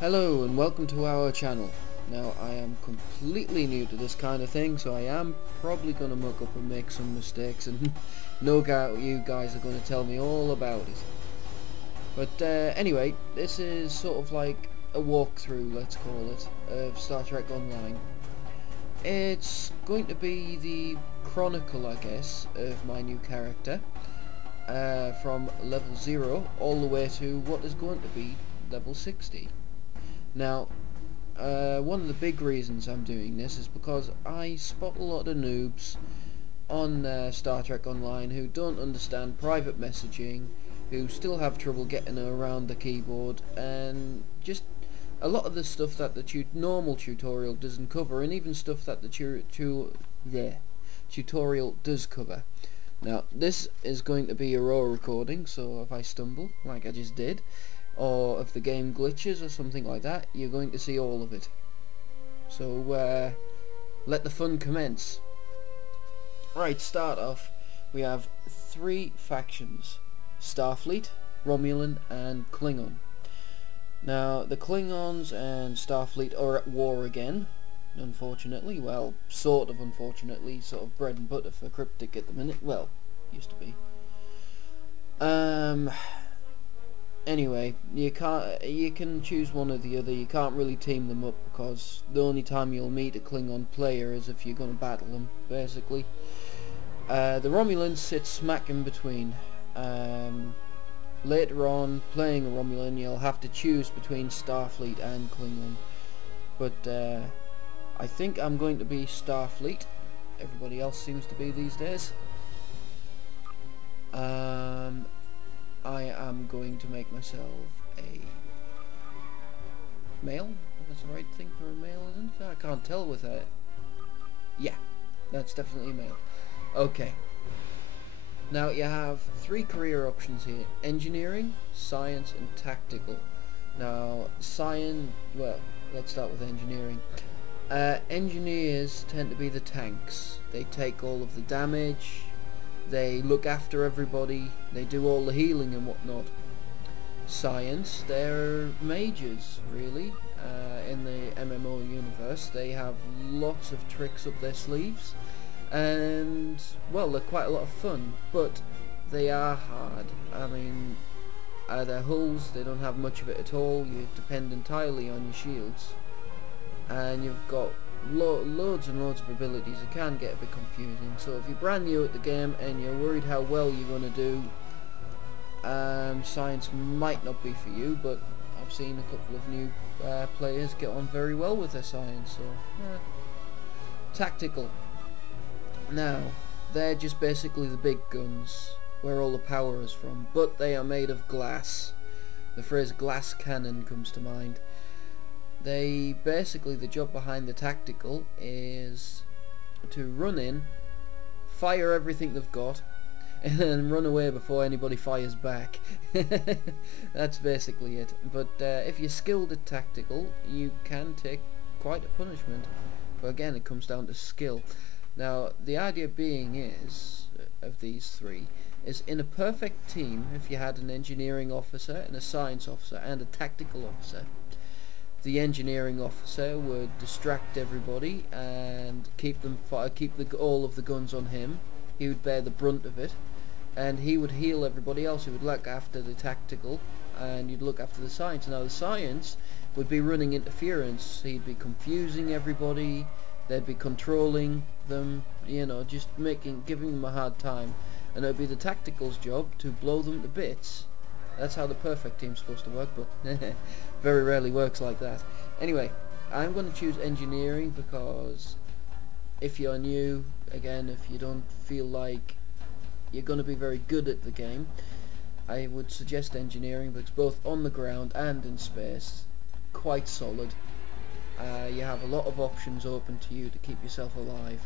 Hello and welcome to our channel. Now I am completely new to this kind of thing, so I am probably going to muck up and make some mistakes, and no doubt you guys are going to tell me all about it. But anyway, this is sort of like a walkthrough, let's call it, of Star Trek Online. It's going to be the chronicle, I guess, of my new character, from level 0 all the way to what is going to be level 60. Now, one of the big reasons I'm doing this is because I spot a lot of noobs on Star Trek Online who don't understand private messaging, who still have trouble getting around the keyboard, and just a lot of the stuff that the normal tutorial doesn't cover, and even stuff that the tutorial does cover. Now, this is going to be a raw recording, so if I stumble, like I just did, or if the game glitches or something like that, you're going to see all of it. So let the fun commence. Right, start off, we have 3 factions: Starfleet, Romulan and Klingon. Now the Klingons and Starfleet are at war again, unfortunately. Well, sort of unfortunately, sort of bread and butter for Cryptic at the minute. Well, used to be. Anyway, you can choose one or the other. You can't really team them up because the only time you'll meet a Klingon player is if you're going to battle them, basically. The Romulans sit smack in between. Later on, playing a Romulan, you'll have to choose between Starfleet and Klingon. But I think I'm going to be Starfleet. Everybody else seems to be these days. I am going to make myself a male. That's the right thing for a male, isn't it? I can't tell with that. Yeah, that's definitely a male. Okay. Now you have 3 career options here: engineering, science and tactical. Now well, let's start with engineering. Engineers tend to be the tanks. They take all of the damage, they look after everybody, they do all the healing and whatnot. Science, they're mages, really. In the MMO universe, they have lots of tricks up their sleeves, and, well, they're quite a lot of fun, but they are hard. I mean, their hulls, they don't have much of it at all. You depend entirely on your shields, and you've got loads and loads of abilities. It can get a bit confusing, so if you're brand new at the game and you're worried how well you're going to do, science might not be for you, but I've seen a couple of new players get on very well with their science. So tactical, now they're just basically the big guns, where all the power is from, but they are made of glass. The phrase glass cannon comes to mind. They basically, the job behind the tactical is to run in, fire everything they've got, and then run away before anybody fires back. That's basically it. But if you're skilled at tactical, you can take quite a punishment. But again, it comes down to skill. Now, the idea being is, of these 3, is in a perfect team, if you had an engineering officer and a science officer and a tactical officer, the engineering officer would distract everybody and keep all of the guns on him. He would bear the brunt of it, and he would heal everybody else. He would look after the tactical, and you'd look after the science. Now the science would be running interference. He'd be confusing everybody. They'd be controlling them, you know, just giving them a hard time, and it would be the tactical's job to blow them to bits. That's how the perfect team's supposed to work, but very rarely works like that. Anyway, I'm going to choose engineering because if you're new, again, if you don't feel like you're going to be very good at the game, I would suggest engineering, because both on the ground and in space, quite solid. You have a lot of options open to you to keep yourself alive.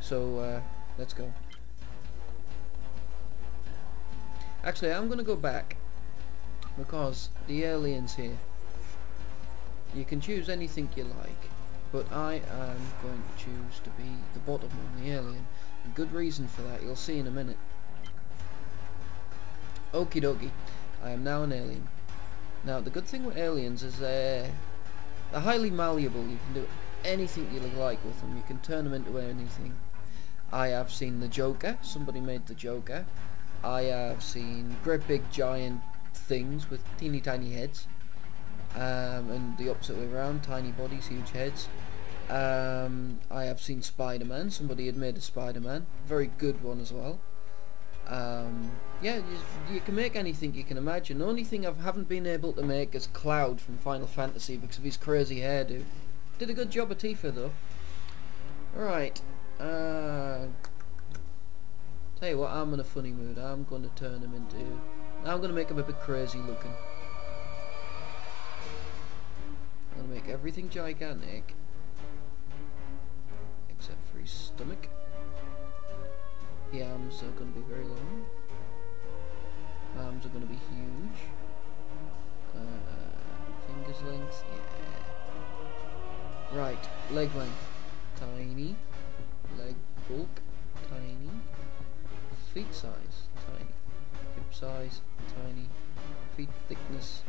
So let's go. Actually, I'm going to go back, because the aliens here, you can choose anything you like, but I am going to choose to be the bottom one, the alien. A good reason for that, you'll see in a minute. Okie dokie, I am now an alien. Now, the good thing with aliens is they're highly malleable. You can do anything you like with them. You can turn them into anything. I have seen the Joker. Somebody made the Joker. I have seen great big giant things with teeny tiny heads. And the opposite way around, tiny bodies, huge heads. I have seen Spider-Man. Somebody had made a Spider-Man. Very good one as well. Yeah, you can make anything you can imagine. The only thing I haven't been able to make is Cloud from Final Fantasy because of his crazy hairdo. Did a good job of Tifa though. Alright. Tell you what, I'm in a funny mood. I'm going to turn him into... I'm going to make him a bit crazy looking. I'm going to make everything gigantic. Except for his stomach. The arms are going to be very long. Arms are going to be huge. Fingers length, yeah. Right, leg length, tiny. Leg bulk, tiny. Feet size, tiny. Hip size, tiny. Feet thickness,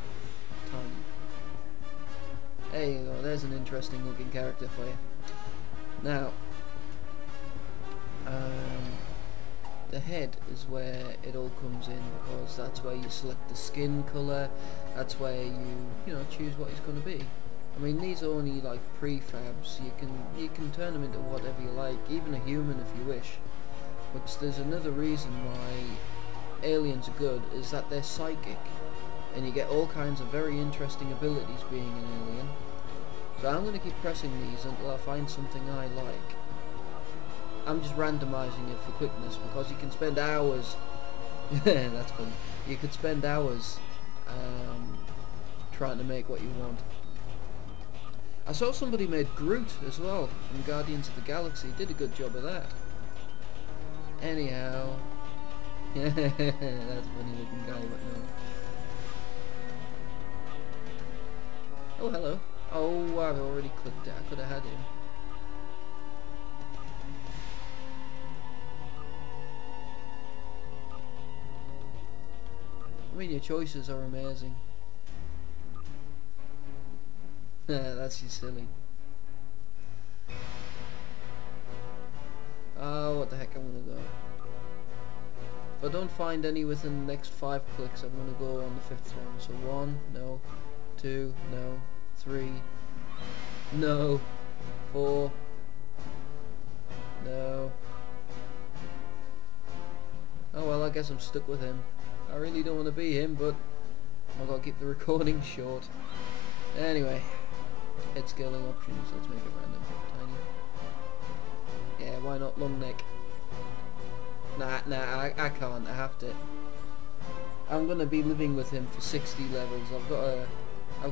tiny. There you go, there's an interesting looking character for you. Now, the head is where it all comes in, because that's where you select the skin colour, that's where you know, choose what it's going to be. I mean, these are only like prefabs. You can turn them into whatever you like, even a human if you wish. But there's another reason why aliens are good, is that they're psychic, and you get all kinds of very interesting abilities being an alien. So I'm going to keep pressing these until I find something I like. I'm just randomizing it for quickness because you can spend hours. That's funny. You could spend hours trying to make what you want. I saw somebody made Groot as well from Guardians of the Galaxy. Did a good job of that. Anyhow, yeah, that's a funny looking guy, but no. Oh, hello. Oh, I've already clicked it. I could have had him. I mean, your choices are amazing. That's just silly. Oh, what the heck, I'm gonna go. If I don't find any within the next 5 clicks, I'm gonna go on the 5th one. So 1, no. 2, no. 3, no. 4, no. Oh well, I guess I'm stuck with him. I really don't want to be him, but I've got to keep the recording short. Anyway, head scaling options, let's make it random. Tiny. Yeah, why not long neck? Nah, I can't, I have to. I'm gonna be living with him for 60 levels. I've got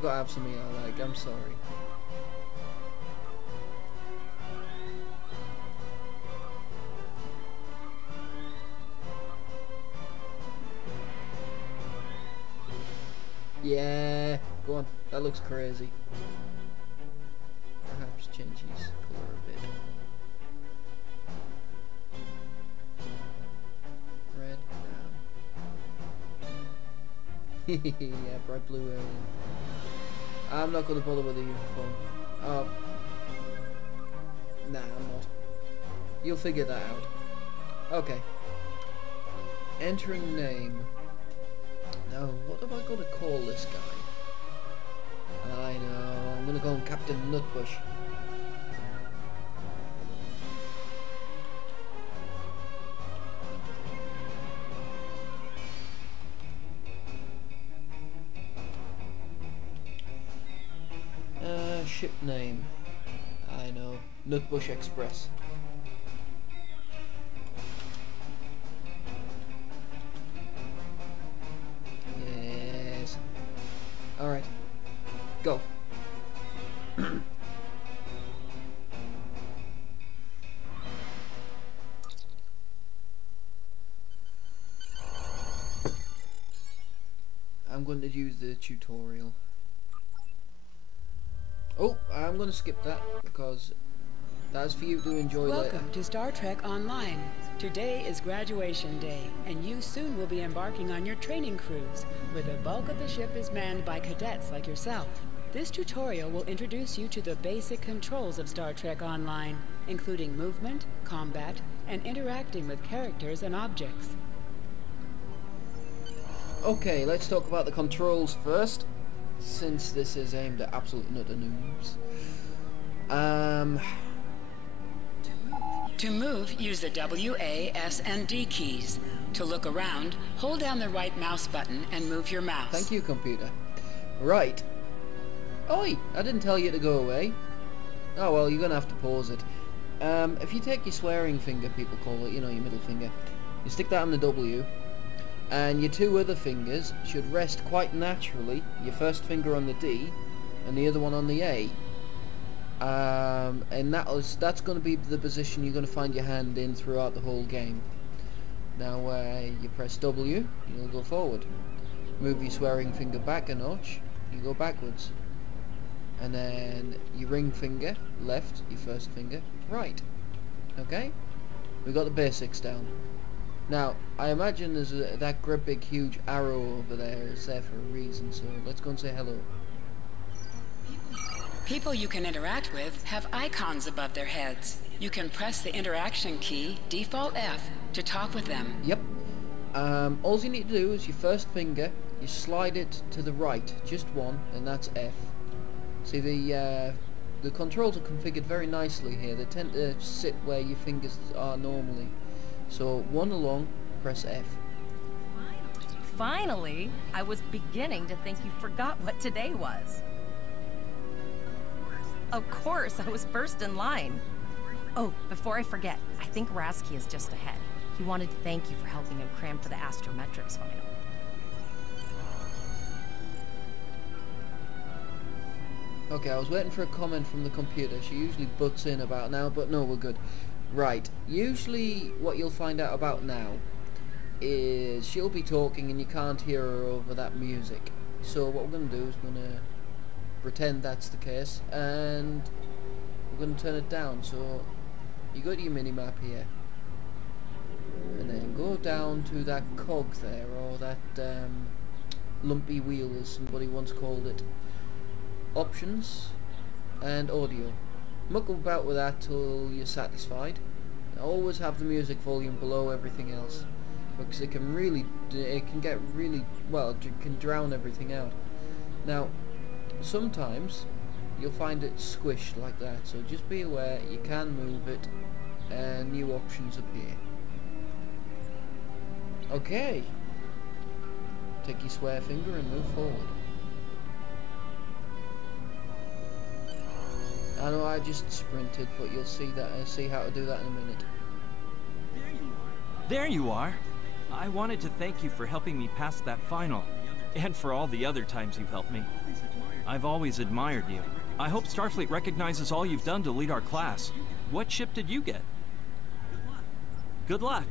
to have something I like, I'm sorry. Yeah, go on. That looks crazy. Perhaps change his colour a bit. Red, brown. Yeah, bright blue alien. I'm not going to bother with the uniform. Oh. Nah, I'm not. You'll figure that out. Okay. Entering name. No, what am I going to call this guy? I know, I'm going to call him Captain Nutbush. Ship name. I know, Nutbush Express. Alright. Go. I'm going to use the tutorial. Oh, I'm going to skip that because That's for you to enjoy later. Welcome to Star Trek Online. Today is graduation day, and you soon will be embarking on your training cruise, where the bulk of the ship is manned by cadets like yourself. This tutorial will introduce you to the basic controls of Star Trek Online, including movement, combat, and interacting with characters and objects. Okay, let's talk about the controls first, since this is aimed at absolute nutter noobs. To move, use the W, A, S, and D keys. To look around, hold down the right mouse button and move your mouse. Thank you, computer. Right. Oi! I didn't tell you to go away. Oh well, you're gonna have to pause it. If you take your swearing finger, people call it, you know, your middle finger, you stick that on the W, and your two other fingers should rest quite naturally, your first finger on the D, and the other one on the A. And that's going to be the position you're going to find your hand in throughout the whole game. Now you press W, you'll go forward. Move your swearing finger back a notch, you go backwards. And then your ring finger, left, your first finger, right. Okay? We got the basics down. Now, I imagine there's that great big huge arrow over there is there for a reason, so let's go and say hello. People you can interact with have icons above their heads. You can press the interaction key, default F, to talk with them. Yep. All you need to do is your first finger, you slide it to the right, just one, and that's F. See, the controls are configured very nicely here. They tend to sit where your fingers are normally. So one along, press F. Finally, I was beginning to think you forgot what today was. Of course, I was first in line. Oh, before I forget, I think Rasky is just ahead. He wanted to thank you for helping him cram for the astrometrics final. Okay, I was waiting for a comment from the computer. She usually butts in about now, but no, we're good. Right, usually what you'll find out about now is she'll be talking and you can't hear her over that music. So what we're going to do is we're going to pretend that's the case, and we're going to turn it down. So you go to your mini-map here, and then go down to that cog there, or that lumpy wheel as somebody once called it. Options and audio. Muck about with that till you're satisfied. Always have the music volume below everything else, because it can get really, well, it can drown everything out. Now, sometimes you'll find it squished like that, so just be aware you can move it and new options appear. Okay. Take your swear finger and move forward. I know I just sprinted, but you'll see that. See how to do that in a minute. There you are. I wanted to thank you for helping me pass that final, and for all the other times you've helped me. I've always admired you. I hope Starfleet recognizes all you've done to lead our class. What ship did you get? Good luck.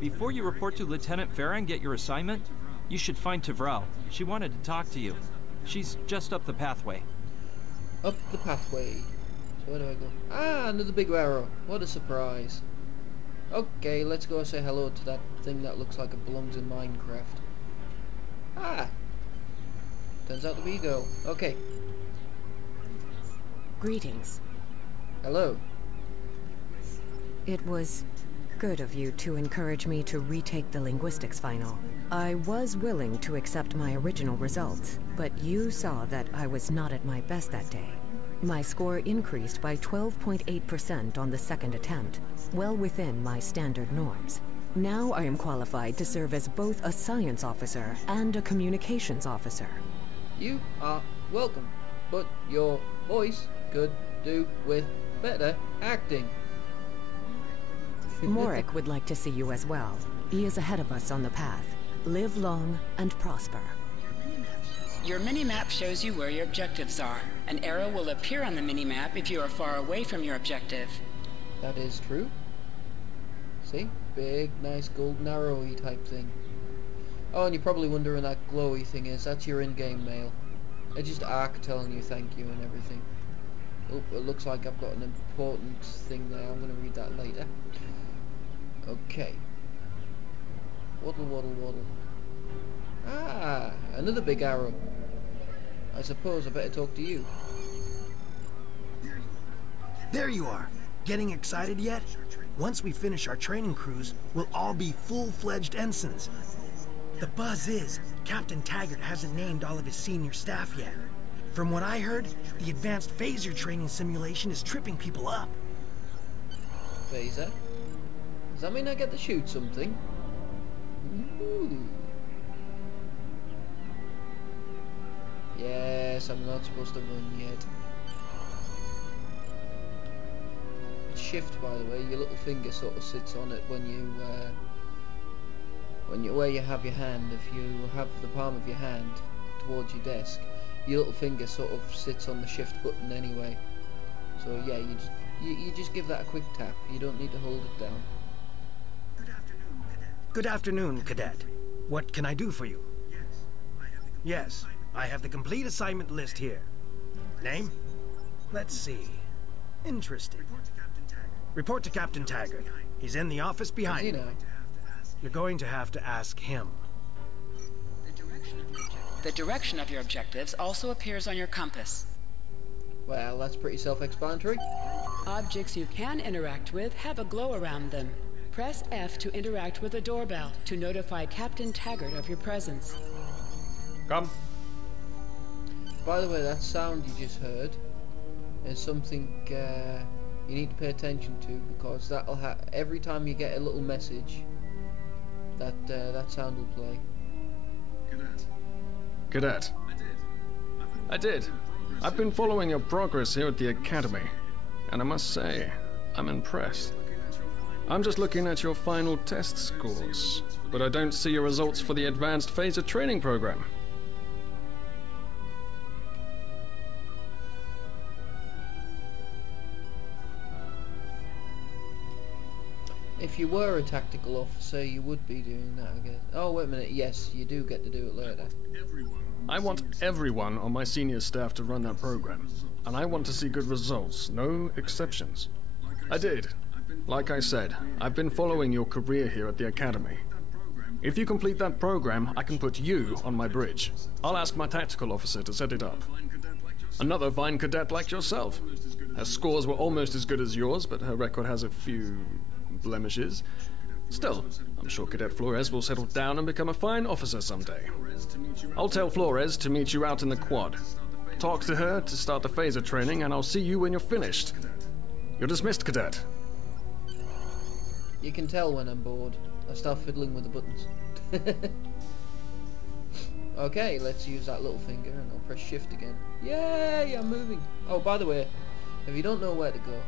Before you report to Lieutenant Farah and get your assignment, you should find Tavrel. She wanted to talk to you. She's just up the pathway. Up the pathway. So where do I go? Ah, another big arrow. What a surprise. Okay, let's go say hello to that thing that looks like it belongs in Minecraft. Ah! Turns out to be Ego. Okay. Greetings. Hello. It was good of you to encourage me to retake the linguistics final. I was willing to accept my original results, but you saw that I was not at my best that day. My score increased by 12.8% on the second attempt, well within my standard norms. Now I am qualified to serve as both a science officer and a communications officer. You are welcome, but your voice could do with better acting. Morik would like to see you as well. He is ahead of us on the path. Live long and prosper. Your mini-map shows you where your objectives are. An arrow will appear on the mini-map if you are far away from your objective. That is true. See? Big, nice golden arrow-y type thing. Oh, and you're probably wondering what that glowy thing is. That's your in-game mail. It's just Ark telling you thank you and everything. Oh, it looks like I've got an important thing there. I'm going to read that later. Okay. Waddle, waddle, waddle. Ah, another big arrow. I suppose I better talk to you. There you are. Getting excited yet? Once we finish our training cruise, we'll all be full-fledged ensigns. The buzz is, Captain Taggart hasn't named all of his senior staff yet. From what I heard, the advanced phaser training simulation is tripping people up. Phaser? Does that mean I get to shoot something? Ooh. Yes, I'm not supposed to run yet. Shift, by the way, your little finger sort of sits on it when you where you have your hand. If you have the palm of your hand towards your desk, your little finger sort of sits on the shift button anyway. So yeah, you just give that a quick tap. You don't need to hold it down. Good afternoon, Cadet. What can I do for you? Yes, I have the complete assignment list here. Name? Let's see. Interesting. Report to Captain Taggart. He's in the office behind you. You're going to have to ask him. The direction of your objectives also appears on your compass. Well, that's pretty self-explanatory. Objects you can interact with have a glow around them. Press F to interact with a doorbell to notify Captain Taggart of your presence. Come. By the way, that sound you just heard is something you need to pay attention to, because that'll every time you get a little message, that sound will play. Cadet. I did. I've been following your progress here at the Academy, and I must say, I'm impressed. I'm just looking at your final test scores, but I don't see your results for the Advanced Phaser Training Program. If you were a tactical officer, you would be doing that, I guess. Oh, wait a minute. Yes, you do get to do it later. I want everyone on my senior staff to run that program, and I want to see good results, no exceptions. I did. Like I said, I've been following your career here at the Academy. If you complete that program, I can put you on my bridge. I'll ask my tactical officer to set it up. Another fine cadet like yourself. Her scores were almost as good as yours, but her record has a few blemishes. Still, I'm sure Cadet Flores will settle down and become a fine officer someday. I'll tell Flores to meet you out in the quad. Talk to her to start the phaser training, and I'll see you when you're finished. You're dismissed, Cadet. You can tell when I'm bored. I start fiddling with the buttons. Okay, let's use that little finger, and I'll press shift again. Yay, I'm moving. Oh, by the way, if you don't know where to go,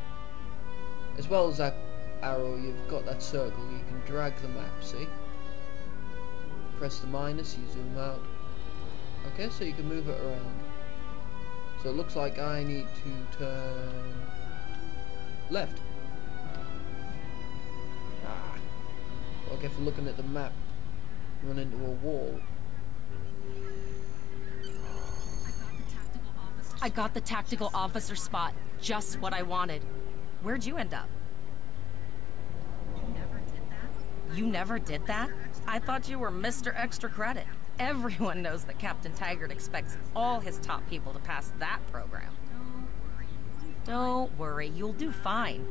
as well as that arrow, you've got that circle. You can drag the map, see? Press the minus, you zoom out. Okay, so you can move it around. So it looks like I need to turn left. Okay, for looking at the map, run into a wall. I got the tactical officer spot. Just what I wanted. Where'd you end up? You never did that? I thought you were Mr. Extra Credit. Everyone knows that Captain Taggart expects all his top people to pass that program. Don't worry, you'll do fine.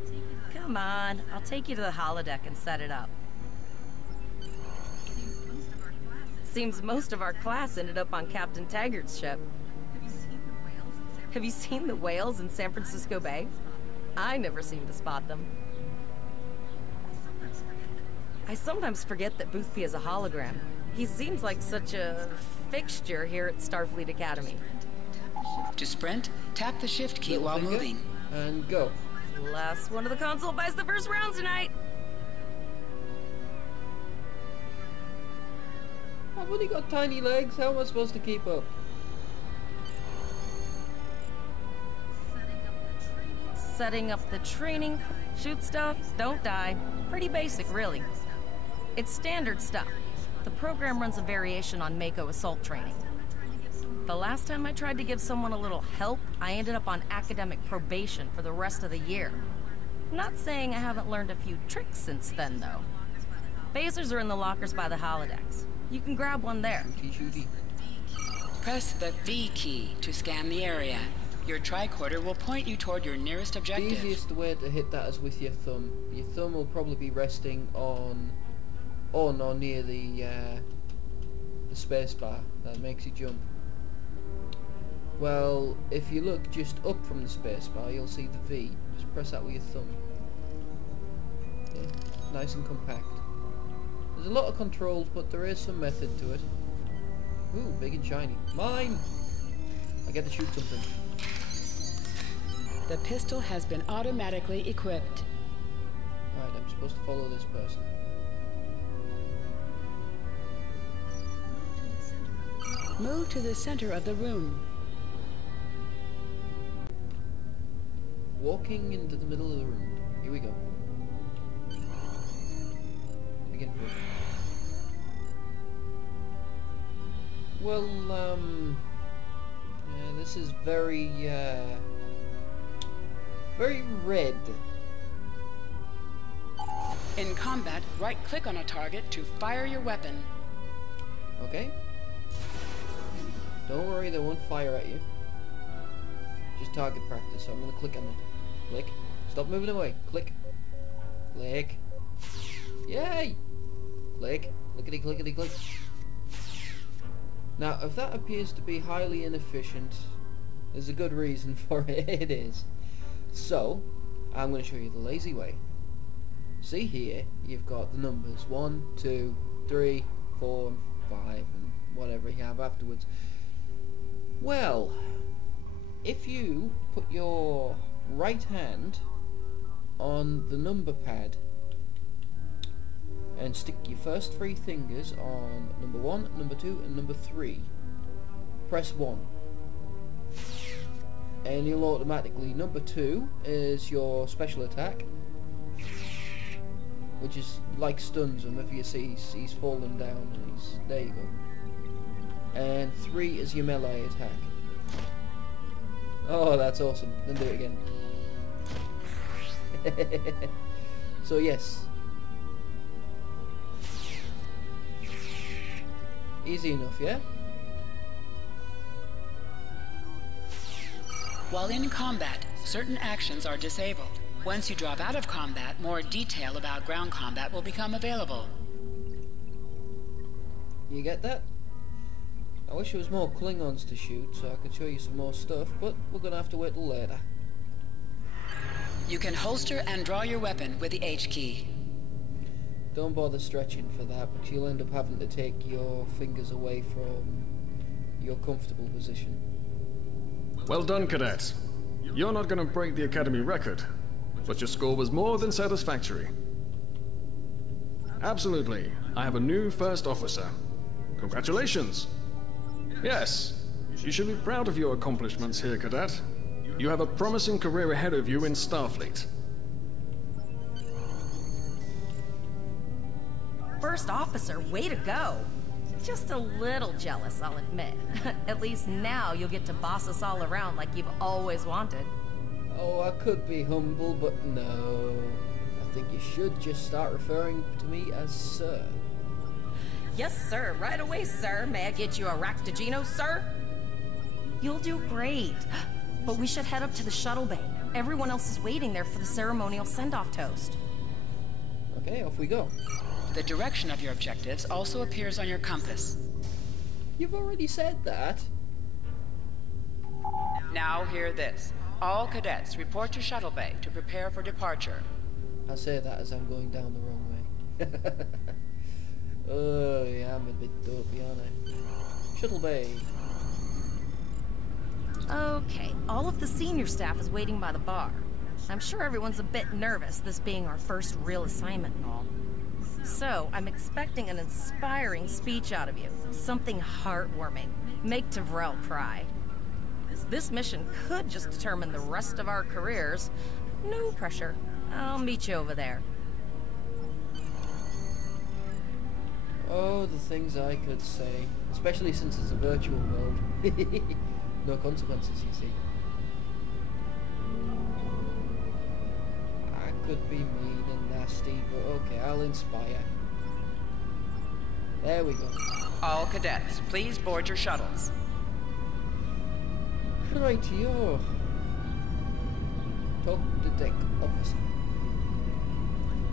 Come on, I'll take you to the holodeck and set it up. Seems most of our class ended up on Captain Taggart's ship. Have you seen the whales in San Francisco Bay? I never seem to spot them. I sometimes forget that Boothby is a hologram. He seems like such a fixture here at Starfleet Academy. To sprint, tap the shift key Little while finger, moving. and go. Last one of the console buys the first round tonight. I've only got tiny legs. How am I supposed to keep up? Setting up the training, shoot stuff, don't die. Pretty basic, really. It's standard stuff. The program runs a variation on Mako assault training. The last time I tried to give someone a little help, I ended up on academic probation for the rest of the year. Not saying I haven't learned a few tricks since then, though. Phasers are in the lockers by the holodecks. You can grab one there. Press the V key to scan the area. Your tricorder will point you toward your nearest The objective. easiest way to hit that is with your thumb. Your thumb will probably be resting on or near the space bar that makes you jump. Well, if you look just up from the space bar, you'll see the V. Just press that with your thumb. Yeah, nice and compact. There's a lot of controls, but there is some method to it. Ooh, big and shiny. Mine! I get to shoot something. The pistol has been automatically equipped. Alright, I'm supposed to follow this person. Move to the center of the room. Walking into the middle of the room. Here we go. Begin first. Well, this is very red. In combat, right-click on a target to fire your weapon. Okay. Don't worry, they won't fire at you. Just target practice, so I'm going to click on it. Click. Stop moving away. Click. Click. Yay! Click. Clickety clickety click. Now, if that appears to be highly inefficient, there's a good reason for it. It is. So, I'm going to show you the lazy way. See here, you've got the numbers 1, 2, 3, 4, and 5, and whatever you have afterwards. Well, if you put your right hand on the number pad and stick your first 3 fingers on number 1, number 2, and number 3, press 1. And you'll automatically, number 2 is your special attack, which is like stuns him. If you see he's fallen down, and there you go. And 3 is your melee attack. Oh, that's awesome. Then do it again. So yes. Easy enough, yeah? While in combat, certain actions are disabled. Once you drop out of combat, more detail about ground combat will become available. You get that? I wish there was more Klingons to shoot so I could show you some more stuff, but we're gonna have to wait till later. You can holster and draw your weapon with the H key. Don't bother stretching for that, because you'll end up having to take your fingers away from your comfortable position. Well done, Cadet. You're not gonna break the Academy record, but your score was more than satisfactory. Absolutely. I have a new first officer. Congratulations. Yes, you should be proud of your accomplishments here, Cadet. You have a promising career ahead of you in Starfleet. First officer, way to go. Just a little jealous, I'll admit. At least now you'll get to boss us all around like you've always wanted. Oh, I could be humble, but no. I think you should just start referring to me as Sir. Yes, sir. Right away, sir. May I get you a Ractagino, sir? You'll do great. But we should head up to the shuttle bay. Everyone else is waiting there for the ceremonial send-off toast. Okay, off we go. The direction of your objectives also appears on your compass. You've already said that. Now hear this. All cadets report to shuttle bay to prepare for departure. I say that as I'm going down the wrong way. Oh, yeah, I'm a bit dopey, aren't I? Shuttle bay. Okay, all of the senior staff is waiting by the bar. I'm sure everyone's a bit nervous, this being our first real assignment and all. So, I'm expecting an inspiring speech out of you. Something heartwarming. Make Tavrel cry. This mission could just determine the rest of our careers. No pressure. I'll meet you over there. Oh, the things I could say. Especially since it's a virtual world. No consequences, you see. I could be mean and nasty, but okay, I'll inspire. There we go. All cadets, please board your shuttles. Rightio. Talk to deck officer.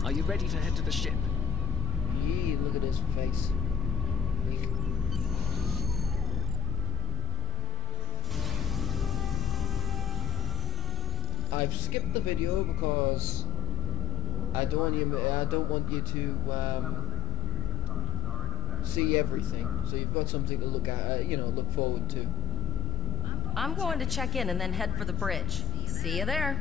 Are you ready to head to the ship? Yee, look at his face. I've skipped the video because I don't want you to see everything. So you've got something to look at, you know, look forward to. I'm going to check in and then head for the bridge. See you there.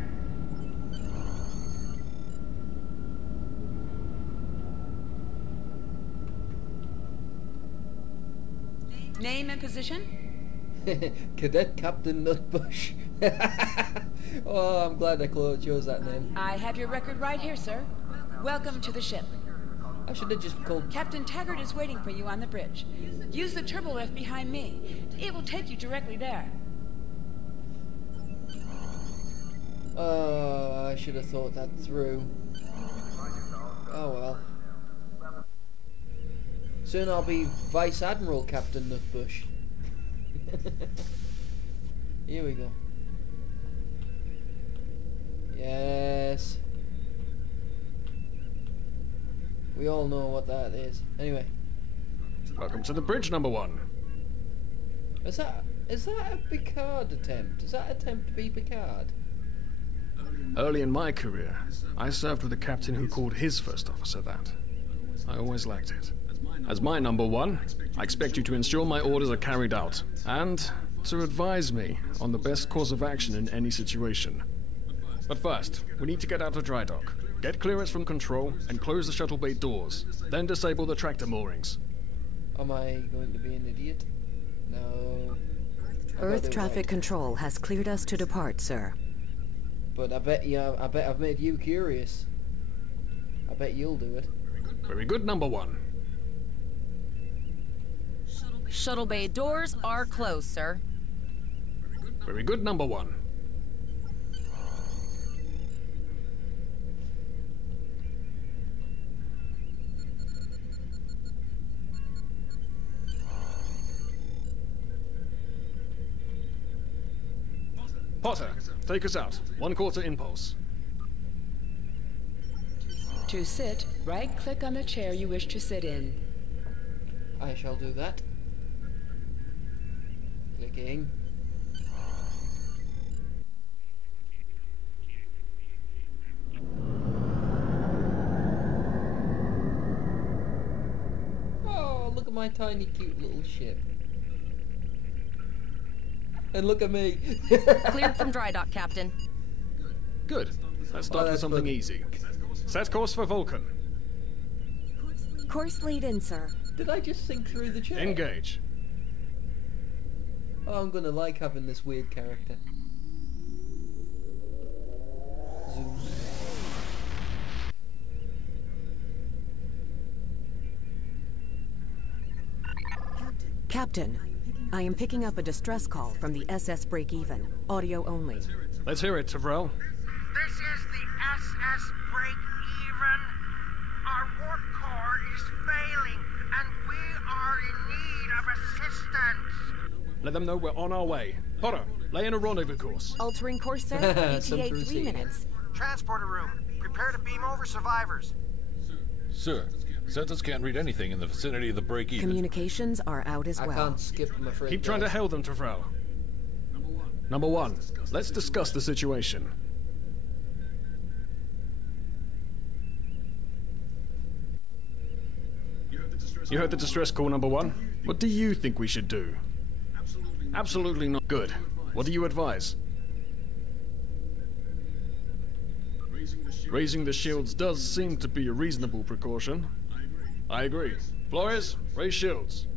Name and position? Cadet Captain Nutbush. Oh, I'm glad I chose that name. I have your record right here, sir. Welcome to the ship. I should have just called... Captain Taggart is waiting for you on the bridge. Use the turbo lift behind me. It will take you directly there. Oh, I should have thought that through. Oh well. Soon I'll be Vice Admiral Captain Nutbush. Here we go. Yes. We all know what that is. Anyway. Welcome to the bridge, number 1. Is that a Picard attempt? Is that attempt to be Picard? Early in my career, I served with a captain who called his first officer that. I always liked it. As my number 1, I expect you to ensure my orders are carried out, and to advise me on the best course of action in any situation. But first, we need to get out of dry dock, get clearance from control, and close the shuttle bay doors, then disable the tractor moorings. Am I going to be an idiot? No. Earth traffic control has cleared us to depart, sir. But I bet I've made you curious. I bet you'll do it. Very good, number 1. Shuttle bay doors are closed, sir. Very good, number 1. Potter, take us out. 1/4 impulse. To sit, right-click on the chair you wish to sit in. I shall do that. Clicking. Oh, look at my tiny cute little ship. And look at me. Cleared from dry dock, Captain. Good. Let's start with something easy. Set course for Vulcan. Course lead in, sir. Did I just sink through the chair? Engage. Oh, I'm gonna like having this weird character. Zoom. Captain, I am picking up a distress call from the SS Break-Even. Audio only. Let's hear it, Tyrell. This is the SS Break-Even. Our warp core is failing, and we are in need of assistance. Let them know we're on our way. Potter, lay in a rendezvous course. Altering course, sir. Some ETA crew 3 scene. minutes. Transporter room. Prepare to beam over survivors. Sir, Sentinels can't read anything in the vicinity of the break-even. Communications are out as I well. can't skip, I'm afraid. Keep trying to guys. hail them, Tyrell. Number 1, let's discuss the situation. You heard the distress call, number 1? What do you think we should do? Absolutely not good. What do you advise? Raising the shields does seem to be a reasonable precaution. I agree. Flores, raise shields.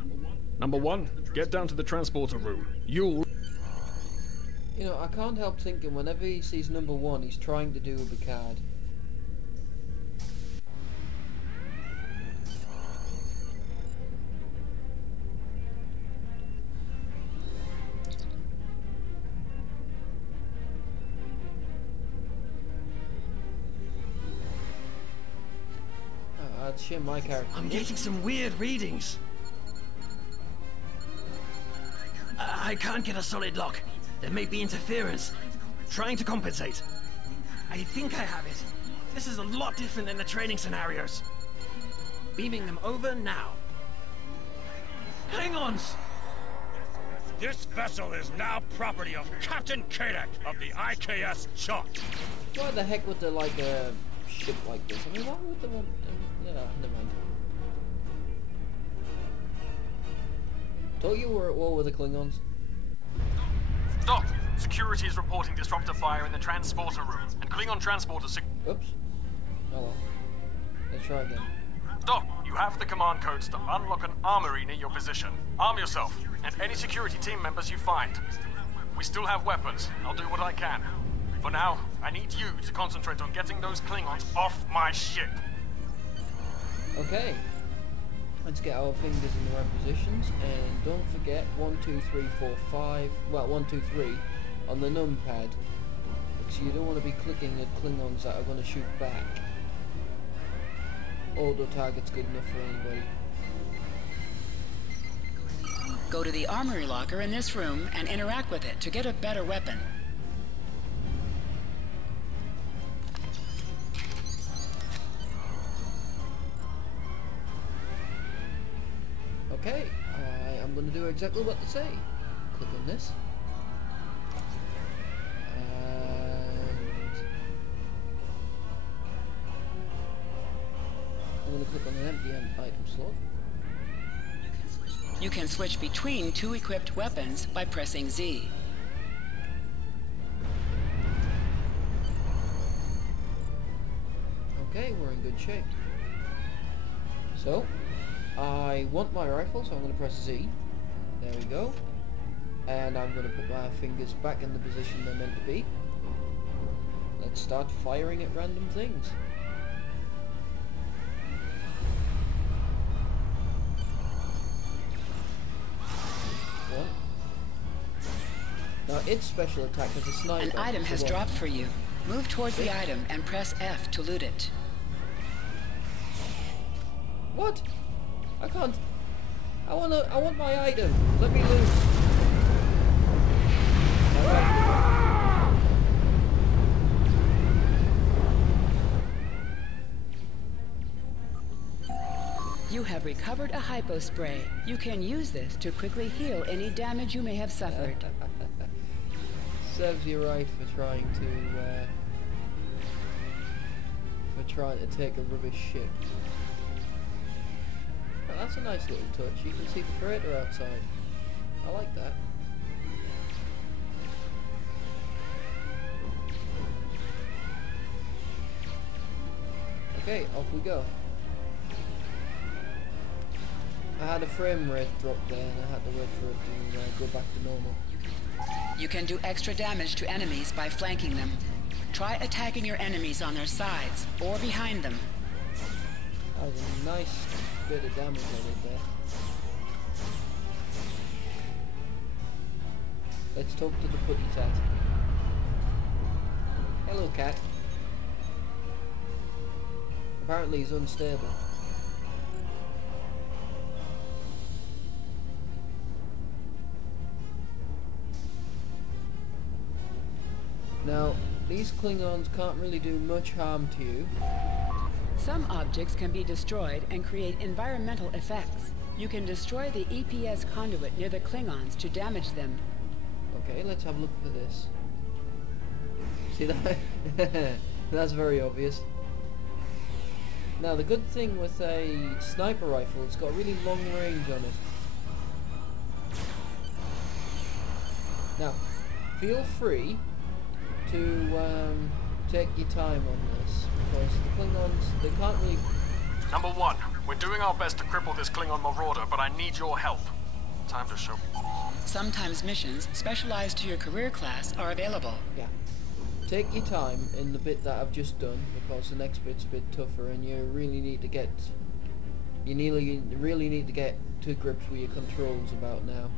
Number 1, get down to the transporter room. You'll... You know, I can't help thinking whenever he sees number 1, he's trying to do a Picard. shame my character. I'm getting some weird readings. I can't get a solid lock. There may be interference. Trying to compensate. I think I have it. This is a lot different than the training scenarios. Beaming them over now. Klingons! This vessel is now property of Captain Kadek of the IKS Chalk. Why the heck would they like a ship like this? I mean, why would they want... yeah, never mind. Thought you were at war with the Klingons. Doc, security is reporting disruptor fire in the transporter room, and Klingon transporter Oops. Oh well. Let's try again. Doc, you have the command codes to unlock an armory near your position. Arm yourself, and any security team members you find. We still have weapons. I'll do what I can. For now, I need you to concentrate on getting those Klingons off my ship. Okay. Let's get our fingers in the right positions, and don't forget 1, 2, 3, 4, 5. Well, 1, 2, 3 on the numpad, because you don't want to be clicking at Klingons that are going to shoot back. Auto target's good enough for anybody. Go to the armory locker in this room and interact with it to get a better weapon. Okay, I'm going to do exactly what they say. Click on this. And I'm going to click on an empty item slot. You can switch between two equipped weapons by pressing Z. Okay, we're in good shape. So, I want my rifle, so I'm going to press Z. There we go. And I'm going to put my fingers back in the position they're meant to be. Let's start firing at random things. One. Now its special attack is a sniper. An item has dropped for you. Move towards the item and press F to loot it. What? I can't. I want my item. Let me loot. You have recovered a hypo spray. You can use this to quickly heal any damage you may have suffered. Serves you right for trying to take a rubbish ship. Oh, that's a nice little touch. You can see the freighter outside. I like that. Okay, off we go. I had a frame rate drop there and I had to wait for it to go back to normal. You can do extra damage to enemies by flanking them. Try attacking your enemies on their sides or behind them. That was a nice bit of damage I did there. Let's talk to the putty cat. Hello, cat. Apparently he's unstable. Now, these Klingons can't really do much harm to you. Some objects can be destroyed and create environmental effects. You can destroy the EPS conduit near the Klingons to damage them. Okay, let's have a look for this. See that? That's very obvious. Now, the good thing with a sniper rifle, it's got really long range on it. Now, feel free to take your time on this, because the Klingons, they can't really... Number 1, we're doing our best to cripple this Klingon marauder, but I need your help. Time to show. Sometimes missions specialized to your career class are available. Yeah. Take your time in the bit that I've just done, because the next bit's a bit tougher, and you really need to get... You really need to get to grips with your controls about now.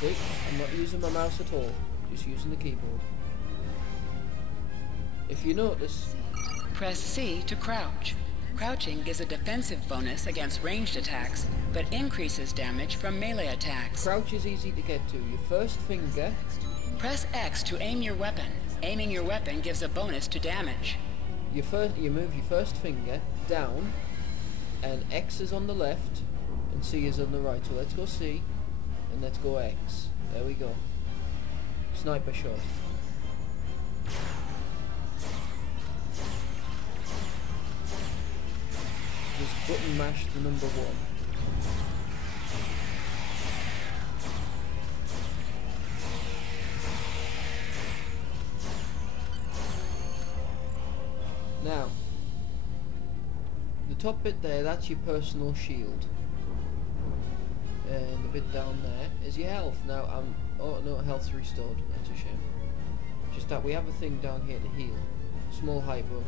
See? I'm I'm not using my mouse at all, just using the keyboard. If you notice... Press C to crouch. Crouching gives a defensive bonus against ranged attacks, but increases damage from melee attacks. Crouch is easy to get to. Your first finger... Press X to aim your weapon. Aiming your weapon gives a bonus to damage. You move your first finger down, and X is on the left, and C is on the right. So let's go C, and let's go X. There we go. Sniper shot. Just button mash the number 1. Now, the top bit there, that's your personal shield. And the bit down there is your health. Now, oh no, health's restored. That's a shame. Just that we have a thing down here to heal. Small hypo.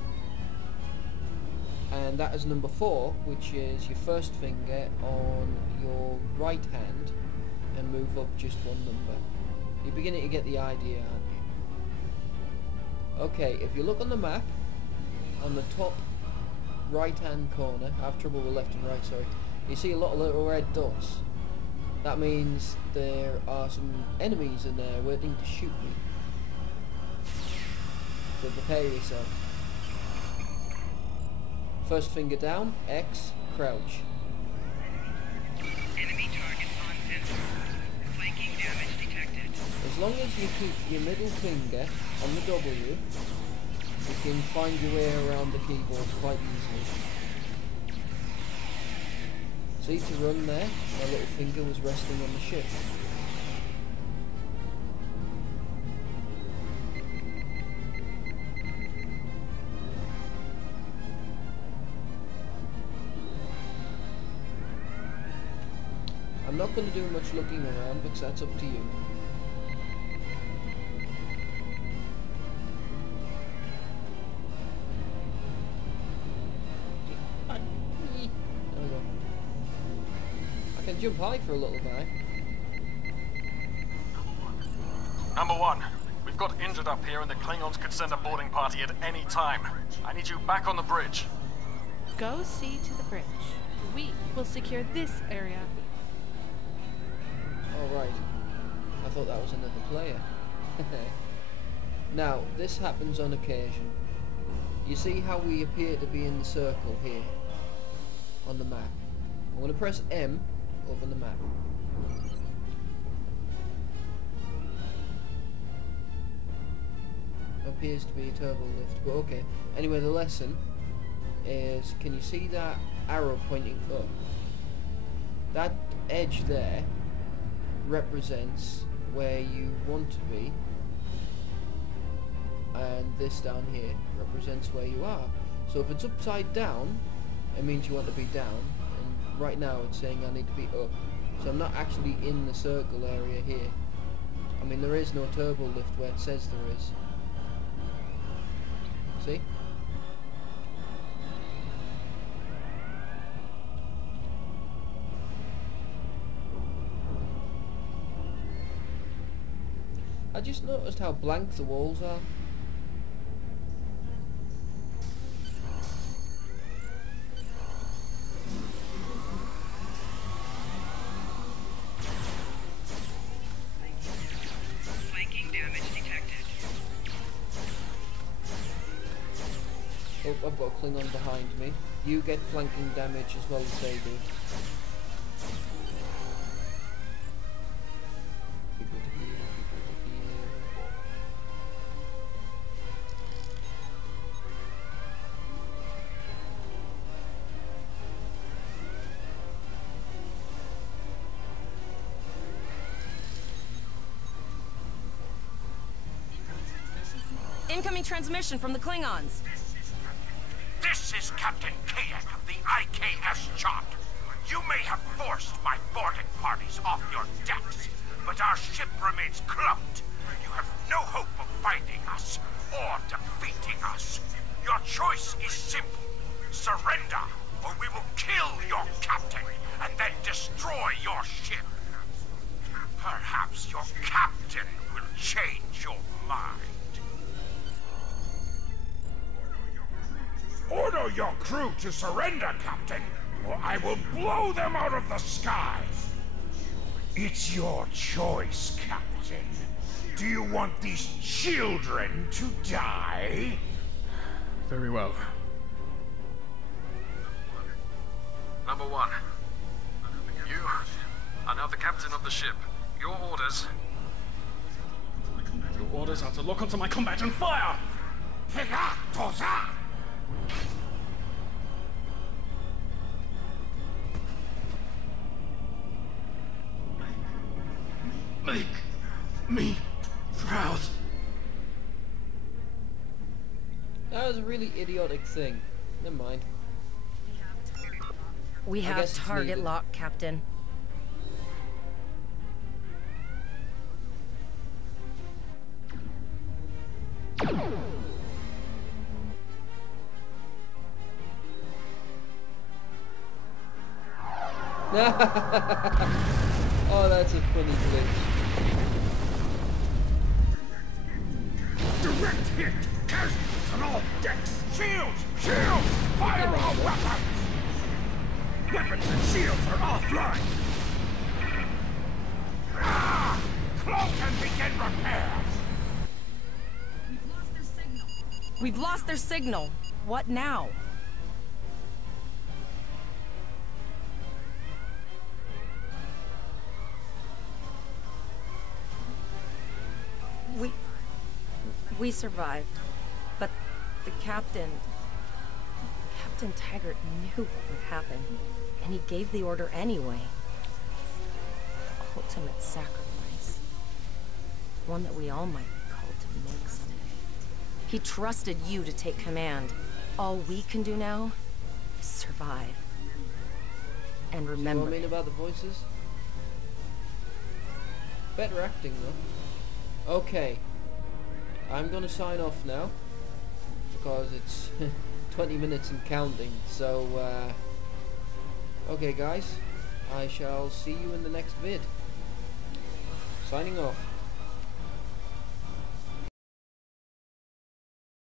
And that is number 4, which is your first finger on your right hand, and move up just 1 number. You're beginning to get the idea, aren't you? Okay, if you look on the map, on the top right hand corner, I have trouble with left and right, sorry, you see a lot of little red dots. That means there are some enemies in there waiting to shoot me. So prepare yourself. First finger down, X, crouch. Enemy target on sensor. Flanking damage detected. As long as you keep your middle finger on the W, you can find your way around the keyboard quite easily. See, to run there, my little finger was resting on the shift. I'm not going to do much looking around because that's up to you. There we go. I can jump high for a little guy. Number 1, we've got injured up here and the Klingons could send a boarding party at any time. I need you back on the bridge. Go see to the bridge. We will secure this area. Oh right, I thought that was another player. Now, this happens on occasion. You see how we appear to be in the circle here on the map. I'm going to press M, open the map. Appears to be a turbo lift, but okay. Anyway, the lesson is, can you see that arrow pointing up? That edge there represents where you want to be, and this down here represents where you are. So if it's upside down, it means you want to be down, and right now it's saying I need to be up. So I'm not actually in the circle area here. I mean, there is no turbo lift where it says there is. See? I just noticed how blank the walls are. Flanking damage detected. Oh, I've got a Klingon behind me. You get flanking damage as well as they do. Incoming transmission from the Klingons. This is Captain Kadek of the IKS Chart. You may have forced my boarding parties off your decks, but our ship remains cloaked. You have no hope of finding us or defeating us. Your choice is simple. Surrender, or we will kill your captain and then destroy your ship. Perhaps your captain crew to surrender, Captain, or I will blow them out of the sky. It's your choice, Captain. Do you want these children to die? Very well. Number 1. You are now the captain of the ship. Your orders... Your orders are to lock onto my combat and fire! Pega, Tosa! Make me proud. That was a really idiotic thing. Never mind. We I have guess it's target needed. lock, Captain. Oh, that's a funny glitch. Direct hit! Casualties on all decks! Shields! Shields! Fire all weapons! Weapons and shields are offline! Ah! Cloak and begin repairs! We've lost their signal. What now? We survived, but the Captain Taggart knew what would happen, and he gave the order anyway. Ultimate sacrifice. One that we all might be called to make someday. He trusted you to take command. All we can do now is survive. And remember... What I mean about the voices? Better acting though. Okay. I'm gonna sign off now because it's 20 minutes and counting. So, okay guys, I shall see you in the next vid. Signing off.